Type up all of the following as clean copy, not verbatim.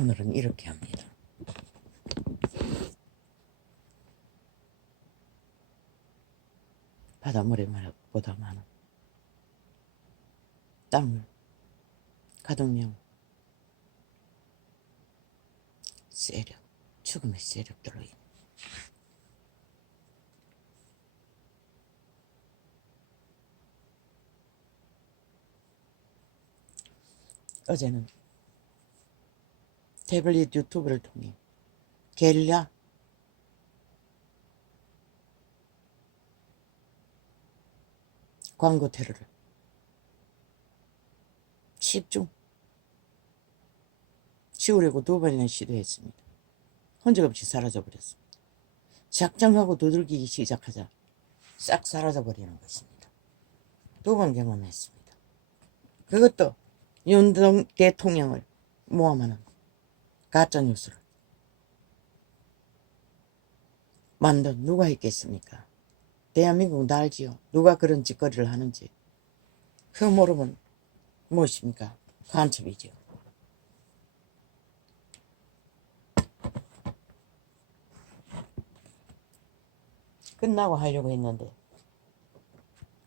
오늘은 이렇게 합니다. 바닷물보다 많은 땀물, 가동량, 세력, 죽음의 세력들로 인해 어제는 태블릿 유튜브를 통해 게릴라 광고 테러를 10중 지우려고 2번이나 시도했습니다. 흔적없이 사라져버렸습니다. 작정하고 두들기기 시작하자 싹 사라져버리는 것입니다. 2번 경험했습니다. 그것도 윤 대통령을 모함하는 가짜뉴스를 만든 누가 있겠습니까? 대한민국 다 알지요. 누가 그런 짓거리를 하는지. 그 모르면 무엇입니까? 간첩이지요. 끝나고 하려고 했는데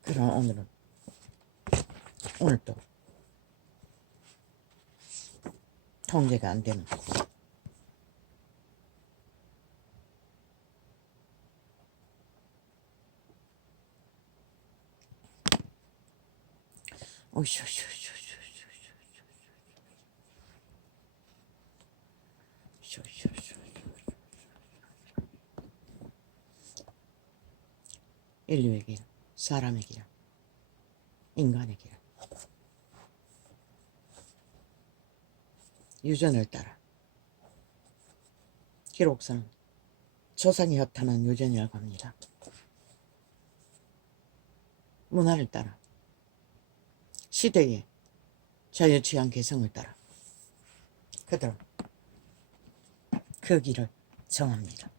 그럼 오늘 또 통제가 안 되는 인류에게, 사람에게, 인간에게 유전을 따라 기록서는 조상이 허탄한 유전이라고 합니다. 문화를 따라 시대의 자유취향 개성을 따라 그들은 그 길을 정합니다.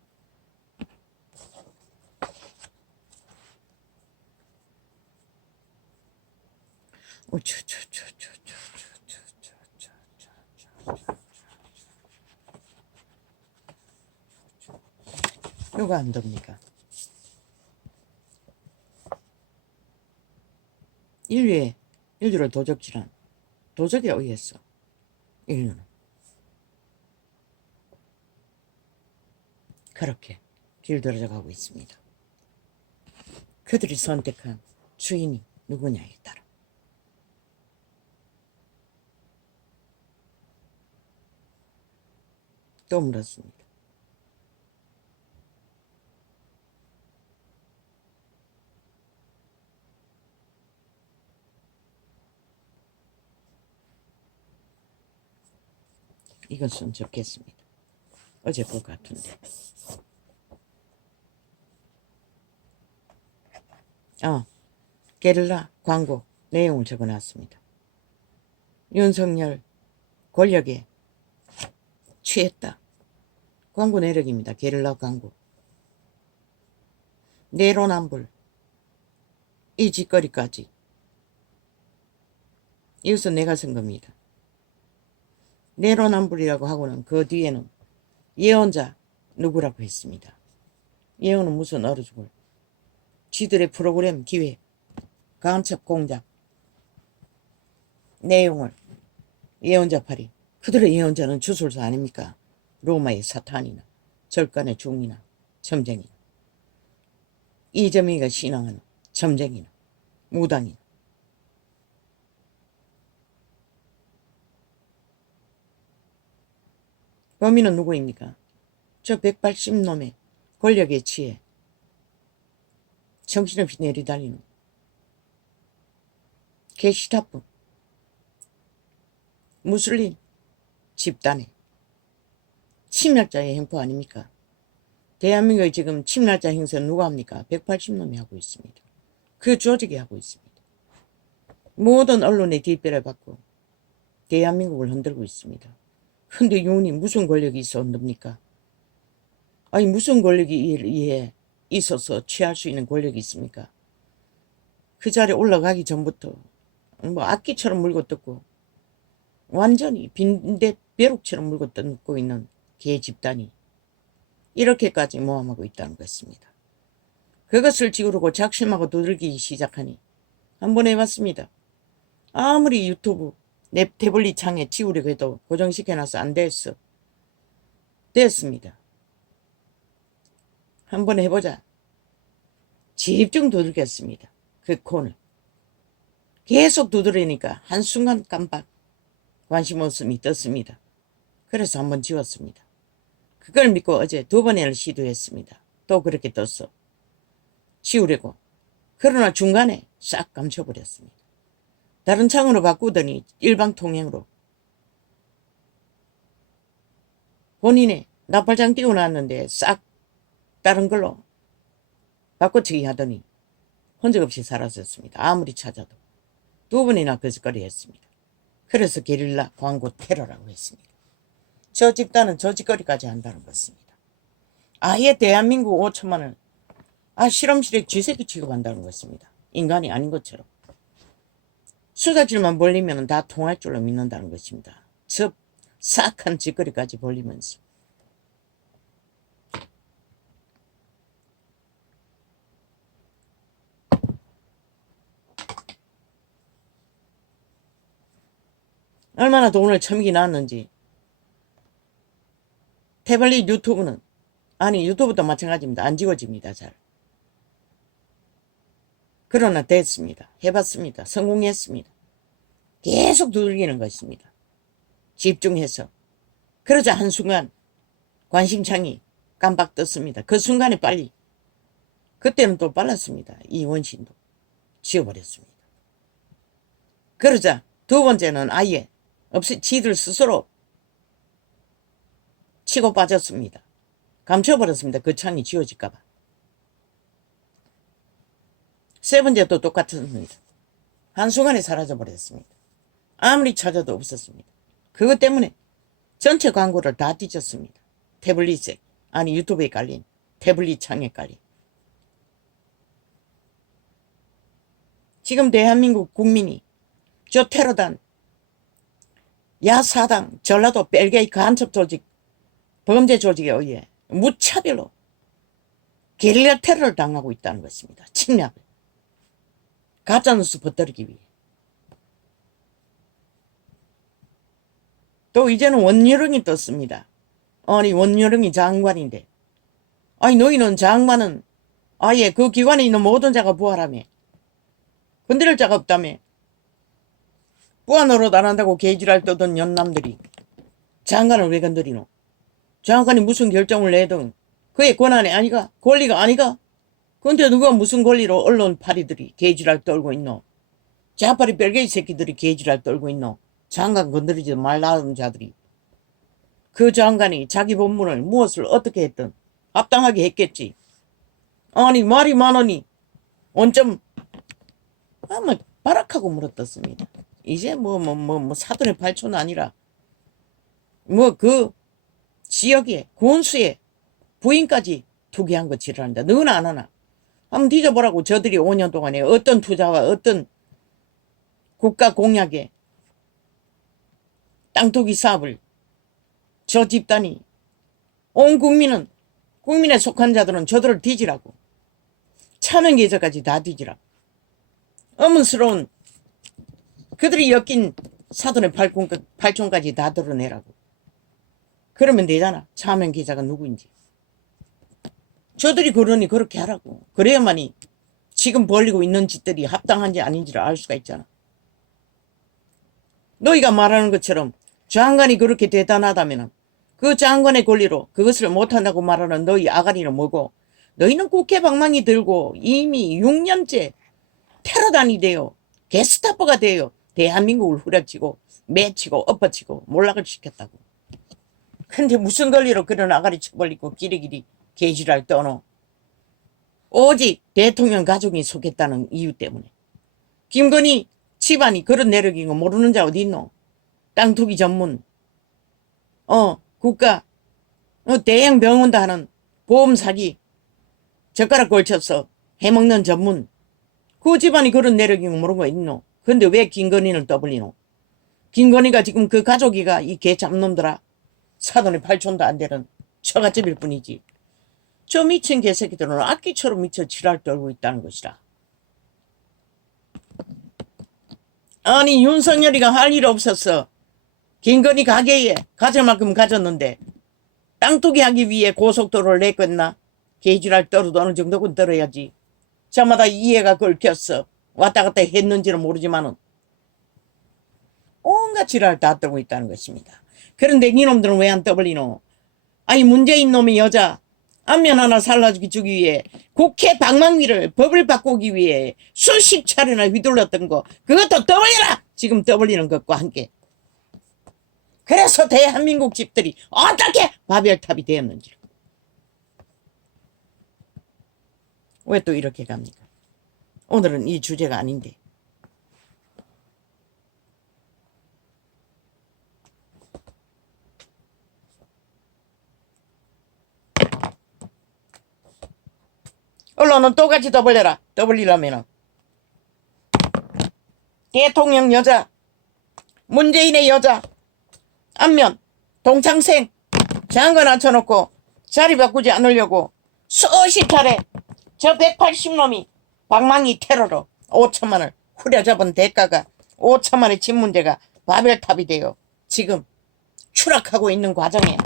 누가 안 됩니까? 인류를 도적질한 도적에 의해서 인류는 그렇게 길들어져 가고 있습니다. 그들이 선택한 주인이 누구냐에 따라 또 물었습니다. 이것은 적겠습니다. 어제 것 같은데. 게릴라 광고 내용을 적어놨습니다. 윤석열 권력에 취했다. 광고 내력입니다. 게릴라 광고. 내로남불 이 짓거리까지 이것은 내가 쓴 겁니다. 내로남불이라고 하고는 그 뒤에는 예언자 누구라고 했습니다. 예언은 무슨 얼어 죽을 지들의 프로그램 기획 간첩 공작 내용을 예언자팔이 그들의 예언자는 주술사 아닙니까? 로마의 사탄이나 절간의 중이나 점쟁이나 이점이가 신앙하는 점쟁이나 무당이나 범인은 누구입니까? 저 180놈의 권력에 취해 정신없이 내리달리는 게시타프 무슬림 집단의 침략자의 행포 아닙니까? 대한민국의 지금 침략자 행세는 누가 합니까? 180놈이 하고 있습니다. 그 조직이 하고 있습니다. 모든 언론의 뒷배를 받고 대한민국을 흔들고 있습니다. 근데 윤이 무슨 권력이 있어 흔듭니까? 아니 무슨 권력이 있어서 취할 수 있는 권력이 있습니까? 그 자리에 올라가기 전부터 뭐 악기처럼 물고 뜯고 완전히 빈대 벼룩처럼 물고 뜯고 있는 개 집단이 이렇게까지 모함하고 있다는 것입니다. 그것을 지우르고 작심하고 두들기기 시작하니 한번 해봤습니다. 아무리 유튜브 내 태블릿 창에 지우려고 해도 고정시켜놔서 안 됐어. 됐습니다. 한번 해보자. 집중 두들겼습니다. 그 콘을. 계속 두드리니까 한순간 깜빡 관심 없음이 떴습니다. 그래서 한번 지웠습니다. 그걸 믿고 어제 2번을 시도했습니다. 또 그렇게 떴어. 지우려고. 그러나 중간에 싹 감춰버렸습니다. 다른 창으로 바꾸더니 일방통행으로 본인의 나팔장 띄워 놨는데 싹 다른 걸로 바꿔치기 하더니 흔적 없이 사라졌습니다. 아무리 찾아도 2번이나 거짓거리 했습니다. 그래서 게릴라 광고 테러라고 했습니다. 저 집단은 저 짓거리까지 한다는 것입니다. 아예 대한민국 5천만을 실험실에 쥐새끼 취급한다는 것입니다. 인간이 아닌 것처럼. 수다질만 벌리면 다 통할 줄로 믿는다는 것입니다. 저 싹한 짓거리까지 벌리면서. 얼마나 돈을 처먹이 났는지. 태블릿 유튜브는 유튜브도 마찬가지입니다. 안 지워집니다. 잘. 그러나 됐습니다. 해봤습니다. 성공했습니다. 계속 두들기는 것입니다. 집중해서. 그러자 한순간 관심창이 깜빡 떴습니다. 그 순간에 빨리. 그때는 또 빨랐습니다. 이 원신도. 지워버렸습니다. 그러자 2번째는 아예 없이 지들 스스로 치고 빠졌습니다. 감춰버렸습니다. 그 창이 지워질까봐. 3번째도 똑같습니다. 한순간에 사라져버렸습니다. 아무리 찾아도 없었습니다. 그것 때문에 전체 광고를 다 뒤졌습니다. 태블릿에 유튜브에 깔린 태블릿 창에 깔린. 지금 대한민국 국민이 저 테러단 야사당 전라도 벨게이 간첩 조직 범죄 조직에 의해 무차별로 게릴라 테러를 당하고 있다는 것입니다. 침략을. 가짜뉴스 퍼뜨리기 위해. 또 이제는 원유령이 떴습니다. 원유령이 장관인데 너희는 장관은 아예 그 기관에 있는 모든 자가 부활하며 건드릴 자가 없다며 부하 노릇 안 한다고 개지랄 떠던 연남들이 장관을 왜 건드리노? 장관이 무슨 결정을 내든 그의 권한이 아니가? 권리가 아니가? 근데 누가 무슨 권리로 언론 파리들이 개지랄 떨고 있노? 자파리 벨게이 새끼들이 개지랄 떨고 있노? 장관 건드리지 말라는 자들이. 그 장관이 자기 본분을 무엇을 어떻게 했든 합당하게 했겠지. 말이 많으니 원점 바락하고 물어떴습니다. 이제 사돈의 발초는 아니라 그 지역에 군수에 부인까지 투기한 거 지랄한다. 너는 안 하나? 한번 뒤져보라고. 저들이 5년 동안에 어떤 투자와 어떤 국가 공약에 땅 투기 사업을 저 집단이 온 국민에 속한 자들은 저들을 뒤지라고. 차명 계좌까지 다 뒤지라고. 어문스러운 그들이 엮인 사돈의 발총까지 다 드러내라고. 그러면 되잖아. 차명 계좌가 누구인지. 저들이 그러니 그렇게 하라고. 그래야만이 지금 벌리고 있는 짓들이 합당한지 아닌지를 알 수가 있잖아. 너희가 말하는 것처럼 장관이 그렇게 대단하다면 그 장관의 권리로 그것을 못한다고 말하는 너희 아가리는 뭐고, 너희는 국회 방망이 들고 이미 6년째 테러단이 되어 게스타포가 되어 대한민국을 후려치고 매치고 엎어치고 몰락을 시켰다고. 근데 무슨 권리로 그런 아가리 쳐벌리고 기리기리 개지랄 떠노? 오직 대통령 가족이 속했다는 이유 때문에. 김건희 집안이 그런 내력인 거 모르는 자 어디 있노? 땅 투기 전문 국가 대형 병원도 하는 보험 사기 젓가락 걸쳐서 해먹는 전문. 그 집안이 그런 내력인 거 모르는 거 있노? 근데 왜 김건희를 떠벌리노? 김건희가 지금 그 가족이가 이 개 잡놈들아 사돈의 8촌도 안 되는 처갓집일 뿐이지. 저 미친 개새끼들은 악기처럼 미쳐 지랄 떨고 있다는 것이라. 아니 윤석열이가 할 일 없었어. 김건희 가게에 가질 만큼 가졌는데 땅두기 하기 위해 고속도로를 내겠나? 개지랄 떨어도 어느 정도는 떨어야지. 저마다 이해가 걸켰어. 왔다 갔다 했는지는 모르지만은 온갖 지랄 다 떨고 있다는 것입니다. 그런데 니놈들은 왜 안 떠벌리노? 아니 문재인 놈의 여자 안면 하나 살라주기 위해 국회 방망이를 법을 바꾸기 위해 수십 차례나 휘둘렀던 거 그것도 떠벌려라! 지금 떠벌리는 것과 함께. 그래서 대한민국 집들이 어떻게 바벨탑이 되었는지. 왜 또 이렇게 갑니까? 오늘은 이 주제가 아닌데. 언론은 똑같이 떠벌려라. 떠벌리려면은 대통령 여자, 문재인의 여자, 안면, 동창생, 장관 앉혀놓고 자리 바꾸지 않으려고 수십 차례 저 180놈이 방망이 테러로 5천만을 후려잡은 대가가 5천만의 집 문제가 바벨탑이 되어 지금 추락하고 있는 과정에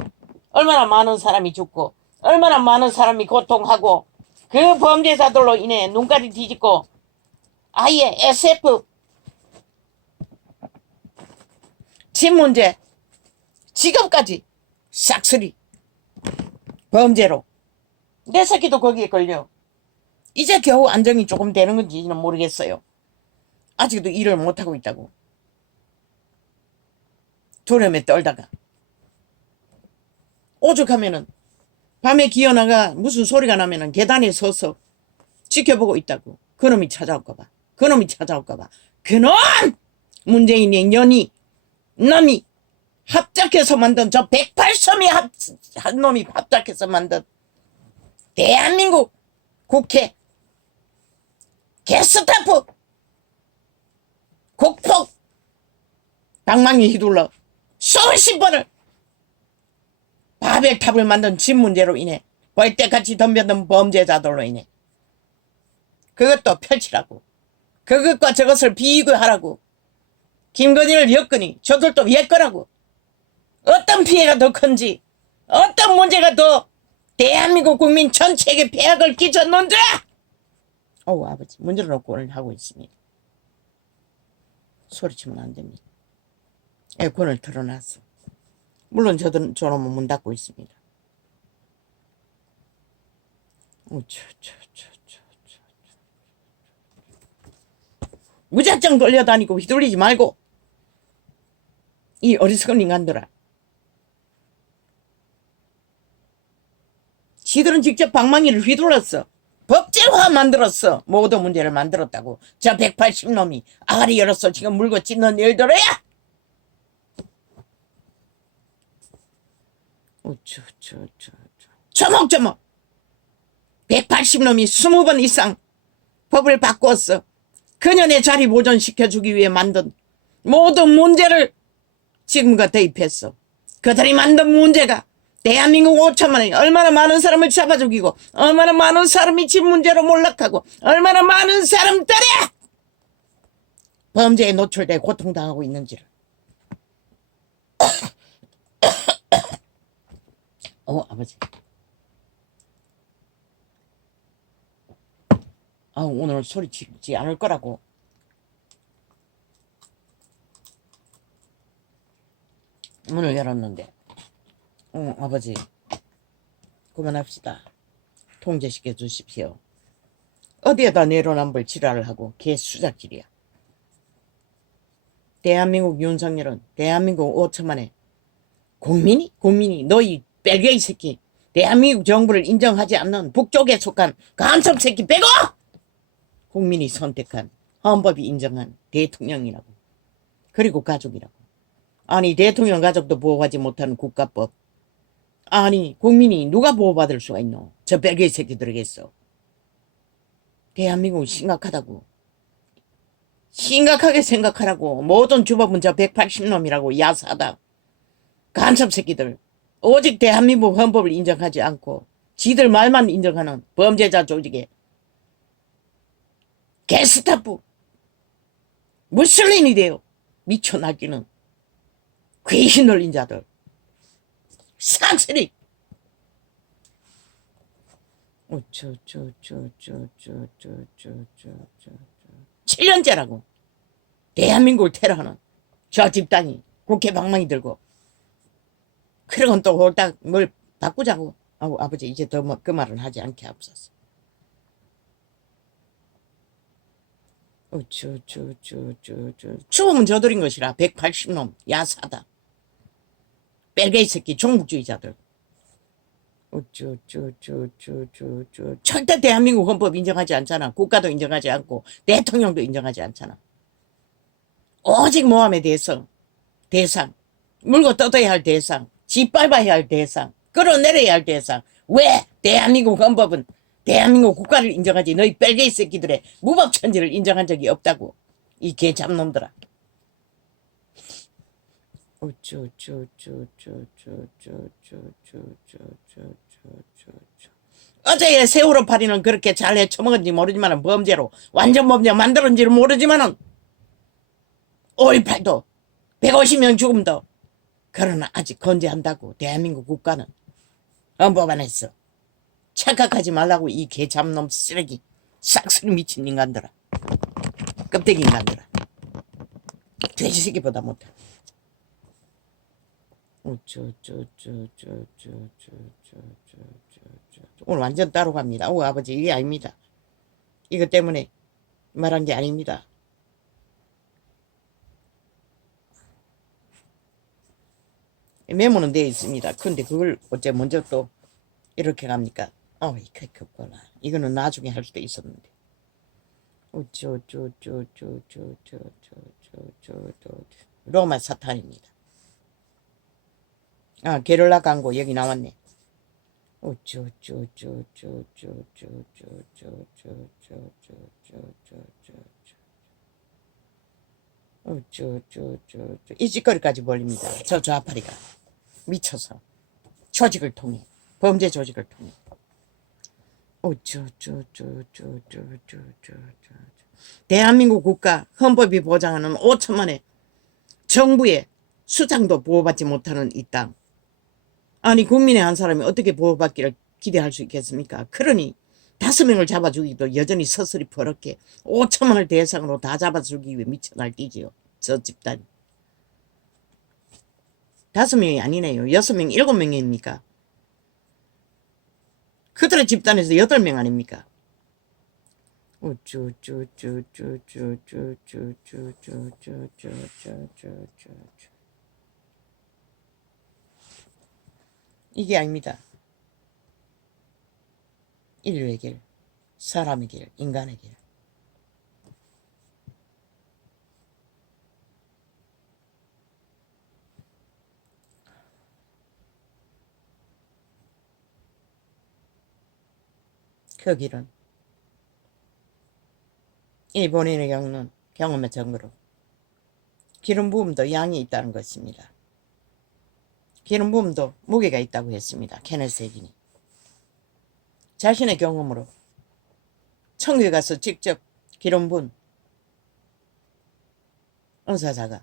얼마나 많은 사람이 죽고 얼마나 많은 사람이 고통하고 그 범죄자들로 인해 눈까지 뒤집고 아예 SF 집 문제 지금까지 싹쓸이 범죄로 내 새끼도 거기에 걸려. 이제 겨우 안정이 조금 되는 건지는 모르겠어요. 아직도 일을 못하고 있다고. 두려움에 떨다가 오죽하면은 밤에 기어나가 무슨 소리가 나면은 계단에 서서 지켜보고 있다고. 그놈이 찾아올까봐. 그놈이 찾아올까봐. 그놈! 문재인의 년이 남이 합작해서 만든 저 108섬이 한 놈이 합작해서 만든 대한민국 국회 게스타프 국폭 방망이 휘둘러 수십 번을 바벨탑을 만든 집 문제로 인해 벌떼같이 덤벼든 범죄자들로 인해 그것도 펼치라고 그것과 저것을 비교하라고 김건희를 엮으니 저들도 엮으라고 어떤 피해가 더 큰지 어떤 문제가 더 대한민국 국민 전체에게 폐악을 끼쳤는지 어우 아버지 문제를 놓고 오늘 하고 있습니다. 소리치면 안 됩니다. 에어컨을 틀어놨어. 물론 저놈은 문 닫고 있습니다. 무작정 걸려다니고 휘둘리지 말고 이 어리석은 인간들아. 지들은 직접 방망이를 휘둘렀어. 법제화 만들었어. 모든 문제를 만들었다고. 저 180놈이 아가리 열었어. 지금 물고 찢는 일들어야. 조목조목 180놈이 20번 이상 법을 바꾸었어. 그년의 자리 보존시켜주기 위해 만든 모든 문제를 지금과 대입했어. 그들이 만든 문제가 대한민국 5천만이 얼마나 많은 사람을 잡아 죽이고 얼마나 많은 사람이 집 문제로 몰락하고 얼마나 많은 사람들이 범죄에 노출돼 고통당하고 있는지를. 아버지. 오늘 소리 치지 않을 거라고. 문을 열었는데. 아버지. 그만합시다. 통제시켜 주십시오. 어디에다 내로남불 지랄을 하고 개수작질이야. 대한민국 윤석열은 대한민국 5천만에 국민이 너희 뺄개이 새끼 대한민국 정부를 인정하지 않는 북쪽에 속한 간첩 새끼 빼고 국민이 선택한 헌법이 인정한 대통령이라고. 그리고 가족이라고. 아니 대통령 가족도 보호하지 못하는 국가법. 아니 국민이 누가 보호받을 수가 있노. 저 뺄개이 새끼들에게서. 대한민국은 심각하다고. 심각하게 생각하라고. 모든 주법은 저 180놈이라고. 야사다. 간첩 새끼들. 오직 대한민국 헌법을 인정하지 않고 지들 말만 인정하는 범죄자 조직의 게스타프. 무슬림이 돼요. 미쳐 날뛰는 귀신 놀린 자들. 싹쓸이. 7년째라고. 대한민국을 테러하는 저 집단이 국회 방망이 들고. 그러곤 또 홀딱 뭘 바꾸자고. 아버지 이제 더 그 말은 하지 않게 앞서서. 추움은 저들인 것이라. 180놈 야사다. 뺄개이 새끼 종북주의자들. 절대 대한민국 헌법 인정하지 않잖아. 국가도 인정하지 않고 대통령도 인정하지 않잖아. 오직 모함에 대해서 대상, 물고 뜯어야 할 대상, 짓밟아야 할 대상, 끌어내려야 할 대상. 왜 대한민국 헌법은 대한민국 국가를 인정하지 너희 뺄개이 새끼들의 무법천지를 인정한 적이 없다고. 이 개잡놈들아. 어제 세월호 파리는 그렇게 잘 헤쳐먹은지 모르지만 범죄로 완전 범죄 만들었는지는 모르지만 5.18도 150명 죽음도 그러나 아직 건재한다고. 대한민국 국가는 헌법 안에서. 착각하지 말라고. 이 개잡놈 쓰레기 싹쓸이 미친 인간들아. 껍데기 인간들아. 돼지 새끼보다 못해. 오늘 완전 따로 갑니다. 아버지 이게 아닙니다. 이것 때문에 말한 게 아닙니다. 메모는 되어 있습니다. 근데 그걸 어째 먼저 또 이렇게 갑니까? 그거나 이거는 나중에 할 수도 있었는데. 로마 사탄입니다. 게릴라 광고 여기 나왔네. 이 짓거리까지 벌립니다. 저 좌파리가 미쳐서 조직을 통해 범죄 조직을 통해. 대한민국 국가 헌법이 보장하는 5천만의 정부의 수장도 보호받지 못하는 이 땅. 아니 국민의 한 사람이 어떻게 보호받기를 기대할 수 있겠습니까? 그러니 5명을 잡아 죽이도 여전히 서슬이 버럭게 5천만을 대상으로 다 잡아 죽이기 위해 미쳐 날뛰지요. 저 집단이. 5명이 아니네요. 6명, 7명입니까? 그들의 집단에서 8명 아닙니까? 이게 아닙니다. 인류의 길, 사람의 길, 인간의 길. 그 길은 이 본인이 겪는 경험의 증거로 기름 부음도 양이 있다는 것입니다. 기름 부음도 무게가 있다고 했습니다. 케네스 해긴이. 자신의 경험으로 천국에 가서 직접 기름 부은 은사자가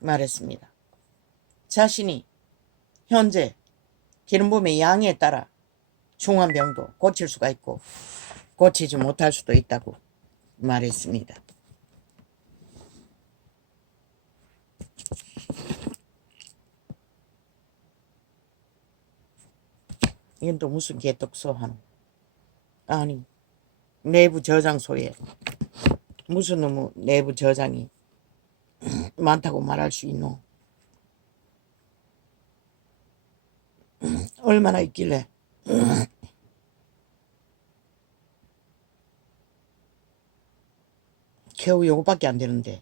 말했습니다. 자신이 현재 기름 부음의 양에 따라 중한 병도 고칠 수가 있고 고치지 못할 수도 있다고 말했습니다. 이건 또 무슨 개떡소 하노. 아니 내부 저장소에 무슨 놈의 내부 저장이 많다고 말할 수 있노. 얼마나 있길래. 겨우 요거밖에 안 되는데.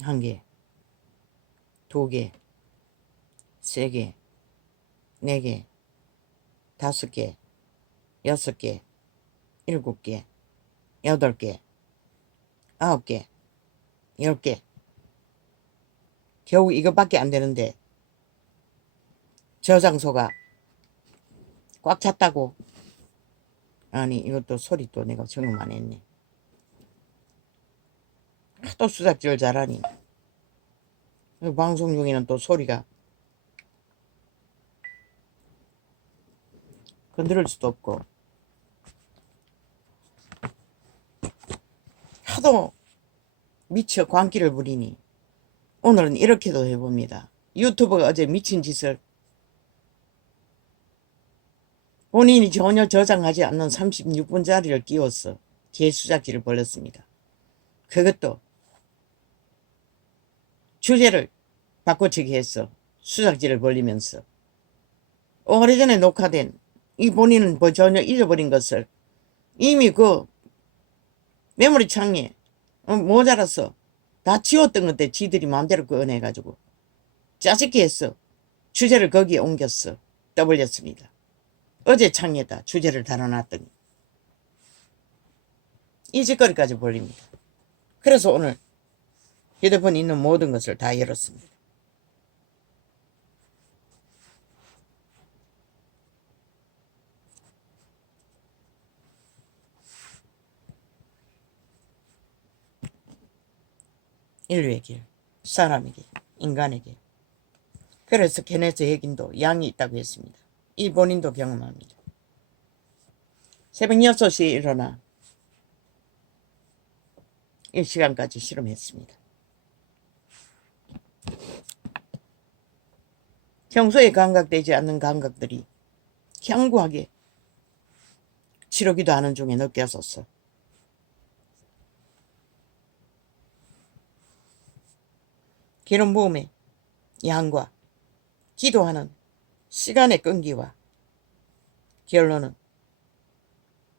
한 개, 두 개, 세 개, 네 개, 5개, 6개, 7개, 8개, 9개, 10개. 겨우 이것밖에 안 되는데 저장소가 꽉 찼다고. 아니 이것도 소리 또 내가 적응 안 했네. 또 수작질 잘하니. 방송 중에는 또 소리가 건드릴 수도 없고. 하도 미쳐 광기를 부리니 오늘은 이렇게도 해봅니다. 유튜버가 어제 미친 짓을 본인이 전혀 저장하지 않는 36분짜리를 끼워서 개수작질을 벌였습니다. 그것도 주제를 바꿔치기 해서 수작질을 벌리면서 오래전에 녹화된 이 본인은 뭐 전혀 잊어버린 것을 이미 그 메모리 창에 모자라서 다 지웠던 건데 지들이 마음대로 꺼내가지고 짜증게 했어. 주제를 거기에 옮겼어. 떠벌렸습니다. 어제 창에다 주제를 달아놨더니 이 짓거리까지 벌립니다. 그래서 오늘 휴대폰에 있는 모든 것을 다 열었습니다. 인류의 길, 사람의 길, 인간의 길. 그래서 케네스 핵인도 양이 있다고 했습니다. 이 본인도 경험합니다. 새벽 6시에 일어나 이 시간까지 실험했습니다. 평소에 감각되지 않는 감각들이 견고하게 치르기도 하는 중에 느껴졌어. 기름 부음의 양과 기도하는 시간의 끈기와 결론은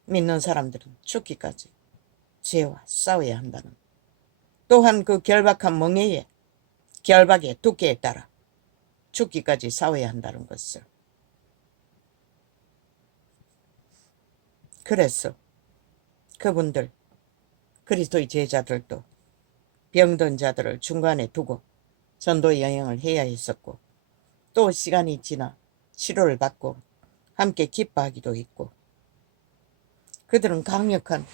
믿는 사람들은 죽기까지 죄와 싸워야 한다는, 또한 그 결박한 멍에의 결박의 두께에 따라 죽기까지 싸워야 한다는 것을. 그래서 그분들 그리스도의 제자들도 병든 자들을 중간에 두고 전도 여행을 해야 했었고, 또 시간이 지나 치료를 받고 함께 기뻐하기도 했고, 그들은 강력한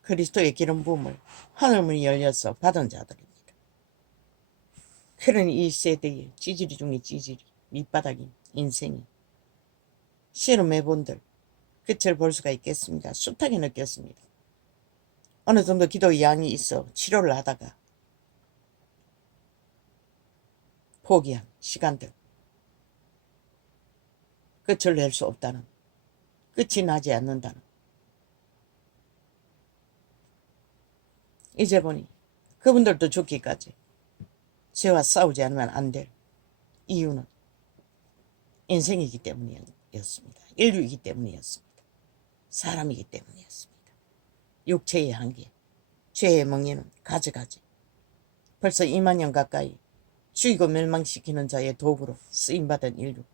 그리스도의 기름 부음을 하늘문이 열려서 받은 자들입니다. 그러니 이 세대의 찌질이 중에 찌질이, 밑바닥인 인생이 실험해본들 끝을 볼 수가 있겠습니다. 숱하게 느꼈습니다. 어느 정도 기도의 양이 있어 치료를 하다가 포기한 시간들, 끝을 낼 수 없다는, 끝이 나지 않는다는. 이제 보니 그분들도 죽기까지 죄와 싸우지 않으면 안 될 이유는 인생이기 때문이었습니다. 인류이기 때문이었습니다. 사람이기 때문이었습니다. 육체의 한계, 죄의 멍에는 가지가지. 벌써 2만 년 가까이 죽이고 멸망시키는 자의 도구로 쓰임받은 인류.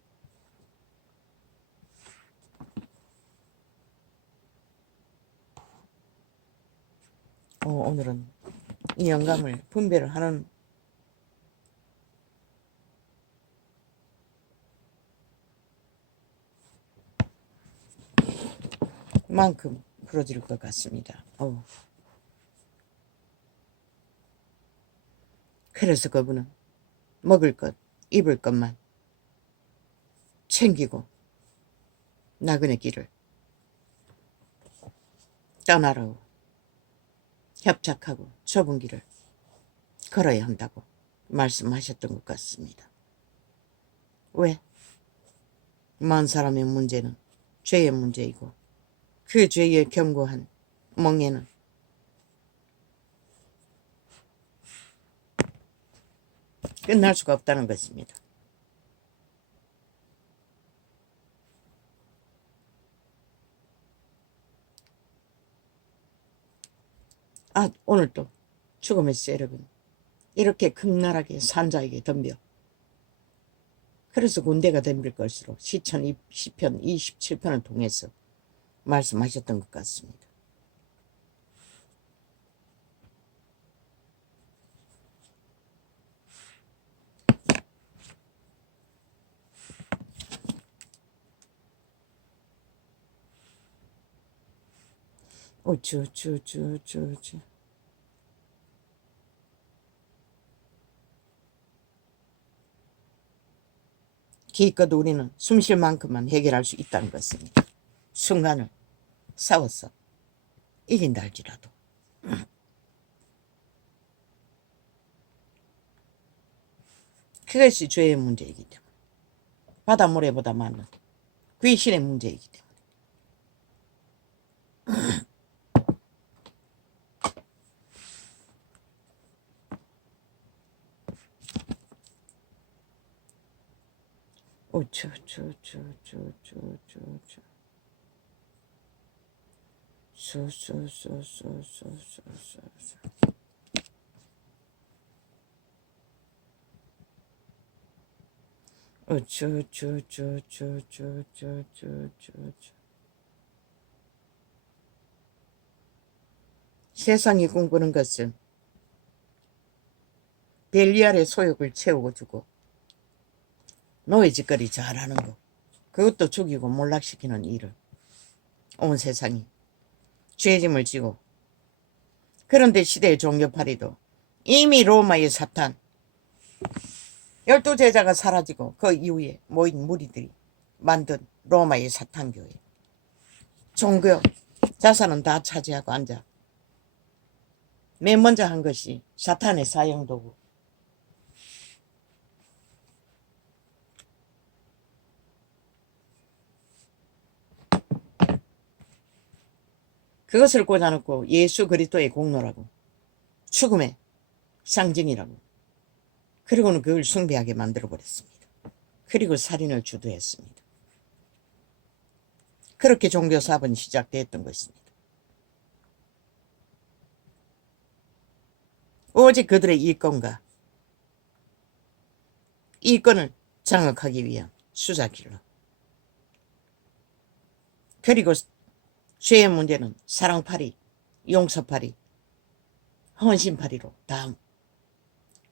오늘은 이 영감을 분별을 하는 만큼 풀어질 것 같습니다. 그래서 그분은 먹을 것, 입을 것만 챙기고 나그네 길을 떠나라고, 협착하고 좁은 길을 걸어야 한다고 말씀하셨던 것 같습니다. 왜? 많은 사람의 문제는 죄의 문제이고, 그 죄의 견고한 멍에는 끝날 수가 없다는 것입니다. 오늘도 죽음의 세력은 이렇게 극렬하게 산자에게 덤벼 그래서 군대가 덤빌 것으로 시편 27편을 통해서 말씀하셨던 것 같습니다. 어쭈쭈쭈쭈쭈. 기껏 우리는 숨 쉴 만큼만 해결할 수 있다는 것입니다. 순간을 싸워서 이긴다 할지라도. 그것이 죄의 문제이기 때문에. 바닷모래보다 많은 귀신의 문제이기 때문에. 오쭈쭈쭈쭈쭈쭈쭈. 수수수수수수수수. 어쭈쭈쭈쭈쭈쭈쭈쭈. 세상이 꿈꾸는 것은 벨리알의 소욕을 채우고 주고 노예짓거리 잘하는 거, 그것도 죽이고 몰락시키는 일을 온 세상이 죄짐을 지고. 그런데 시대의 종교파리도 이미 로마의 사탄 12제자가 사라지고 그 이후에 모인 무리들이 만든 로마의 사탄교회, 종교 자산은 다 차지하고 앉아 맨 먼저 한 것이 사탄의 사형도구. 그것을 꽂아놓고 예수 그리스도의 공로라고, 죽음의 상징이라고, 그리고는 그걸 숭배하게 만들어버렸습니다. 그리고 살인을 주도했습니다. 그렇게 종교사업은 시작되었던 것입니다. 오직 그들의 이권과 이권을 장악하기 위한 수작길로. 그리고 죄의 문제는 사랑파리, 용서파리, 헌신파리로 다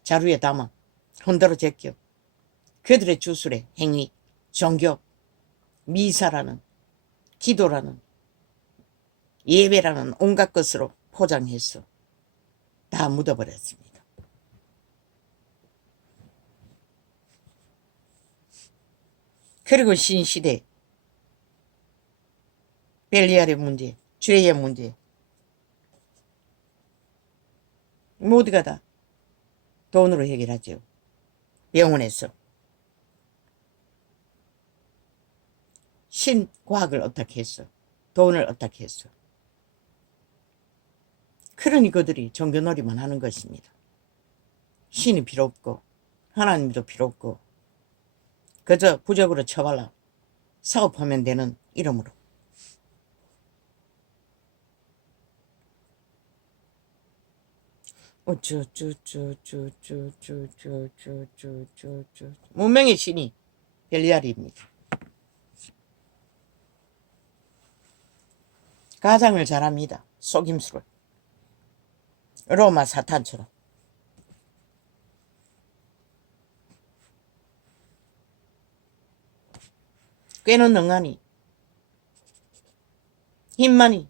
자루에 담아 흔들어 제껴 그들의 주술의 행위, 종교, 미사라는, 기도라는, 예배라는 온갖 것으로 포장해서 다 묻어버렸습니다. 그리고 신시대 벨리알의 문제, 죄의 문제, 모두가 다 돈으로 해결하죠. 병원에서. 신과학을 어떻게 했어? 돈을 어떻게 했어? 그러니 그들이 종교놀이만 하는 것입니다. 신이 필요 없고 하나님도 필요 없고 그저 부적으로 쳐발라 사업하면 되는 이름으로. 문명의 신이 벨리알입니다. 가장을 잘합니다. 속임수를. 로마 사탄처럼. 꽤는 능하니 힘만이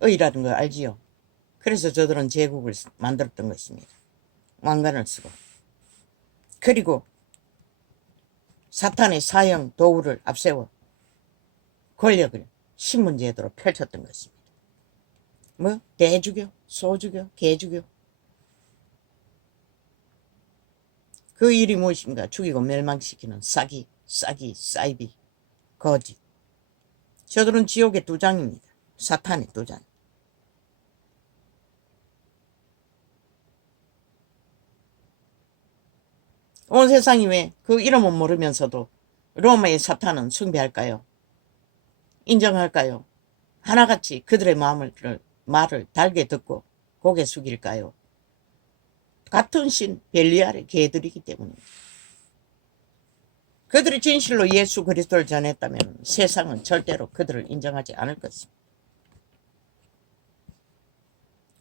의라는 걸 알지요. 그래서 저들은 제국을 만들었던 것입니다. 왕관을 쓰고. 그리고 사탄의 사형 도구를 앞세워 권력을 신문제도로 펼쳤던 것입니다. 뭐 대주교, 소주교, 개주교. 그 일이 무엇인가? 죽이고 멸망시키는 싸기, 사이비, 거짓. 저들은 지옥의 두 장입니다. 사탄의 두 장. 온 세상이 왜 그 이름은 모르면서도 로마의 사탄은 숭배할까요? 인정할까요? 하나같이 그들의 말을 달게 듣고 고개 숙일까요? 같은 신 벨리알의 개들이기 때문입니다. 그들이 진실로 예수 그리스도를 전했다면 세상은 절대로 그들을 인정하지 않을 것입니다.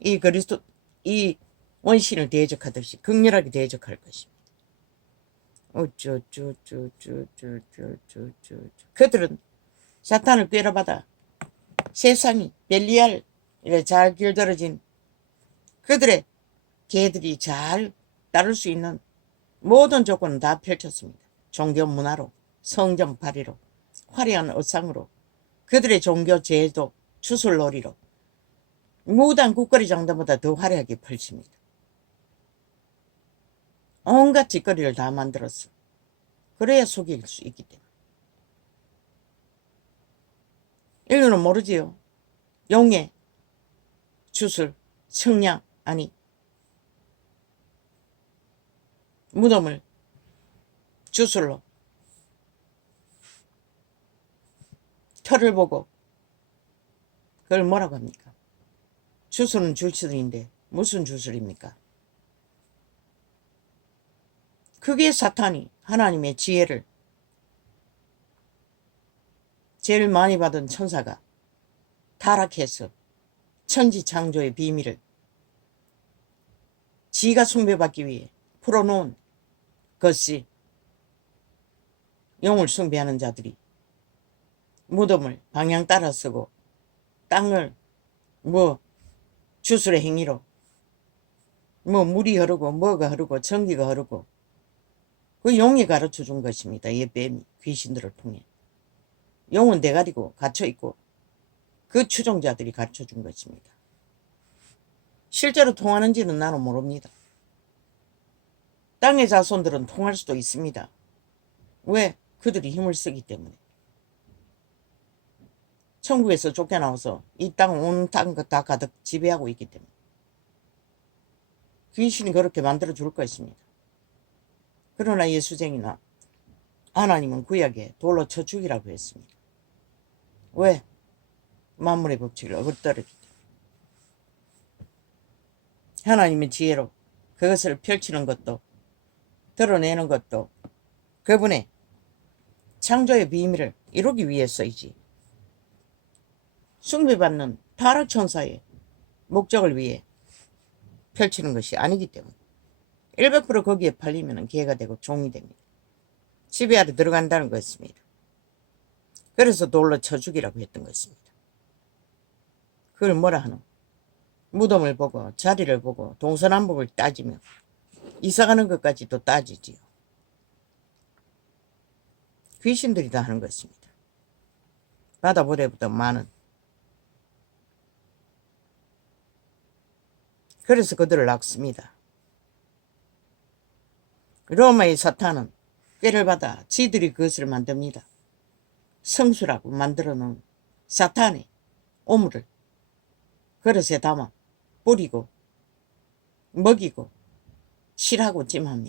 이 그리스도, 이 원신을 대적하듯이 극렬하게 대적할 것입니다. 그들은 사탄을 꾀려받아 세상이 벨리알 잘 길들어진 그들의 개들이 잘 따를 수 있는 모든 조건은 다 펼쳤습니다. 종교 문화로, 성전 파리로, 화려한 의상으로, 그들의 종교 제도, 추술놀이로 무당 국거리 장단보다 더 화려하게 펼칩니다. 온갖 짓거리를 다 만들었어. 그래야 속일 수 있기 때문에. 인류는 모르지요. 용의 주술, 성냥, 아니 무덤을 주술로 털을 보고 그걸 뭐라고 합니까? 주술은 주술인데 무슨 주술입니까? 그게 사탄이 하나님의 지혜를 제일 많이 받은 천사가 타락해서 천지창조의 비밀을 지가 숭배받기 위해 풀어놓은 것이 용을 숭배하는 자들이 무덤을 방향 따라 쓰고 땅을 주술의 행위로 물이 흐르고 뭐가 흐르고 전기가 흐르고 그 용이 가르쳐 준 것입니다. 이 뱀이 귀신들을 통해. 용은 대가리고 갇혀있고 그 추종자들이 가르쳐 준 것입니다. 실제로 통하는지는 나는 모릅니다. 땅의 자손들은 통할 수도 있습니다. 왜? 그들이 힘을 쓰기 때문에. 천국에서 쫓겨나와서 이 땅 온 땅 다 가득 지배하고 있기 때문에. 귀신이 그렇게 만들어 줄 것입니다. 그러나 예수쟁이나 하나님은 구약에 돌로 쳐 죽이라고 했습니다. 왜? 만물의 법칙을 어긋더르기 때문에. 하나님의 지혜로 그것을 펼치는 것도 드러내는 것도 그분의 창조의 비밀을 이루기 위해서이지 숭배받는 타락천사의 목적을 위해 펼치는 것이 아니기 때문에 100% 거기에 팔리면 개가 되고 종이 됩니다. 지배 아래 들어간다는 것입니다. 그래서 돌로 쳐 죽이라고 했던 것입니다. 그걸 뭐라 하노? 무덤을 보고 자리를 보고 동서남북을 따지며 이사가는 것까지도 따지지요. 귀신들이 다 하는 것입니다. 바다보레보다 많은. 그래서 그들을 낚습니다. 로마의 사탄은 꾀를 받아 지들이 그것을 만듭니다. 성수라고 만들어 놓은 사탄의 오물을 그릇에 담아 뿌리고 먹이고 칠하고 찜합니다.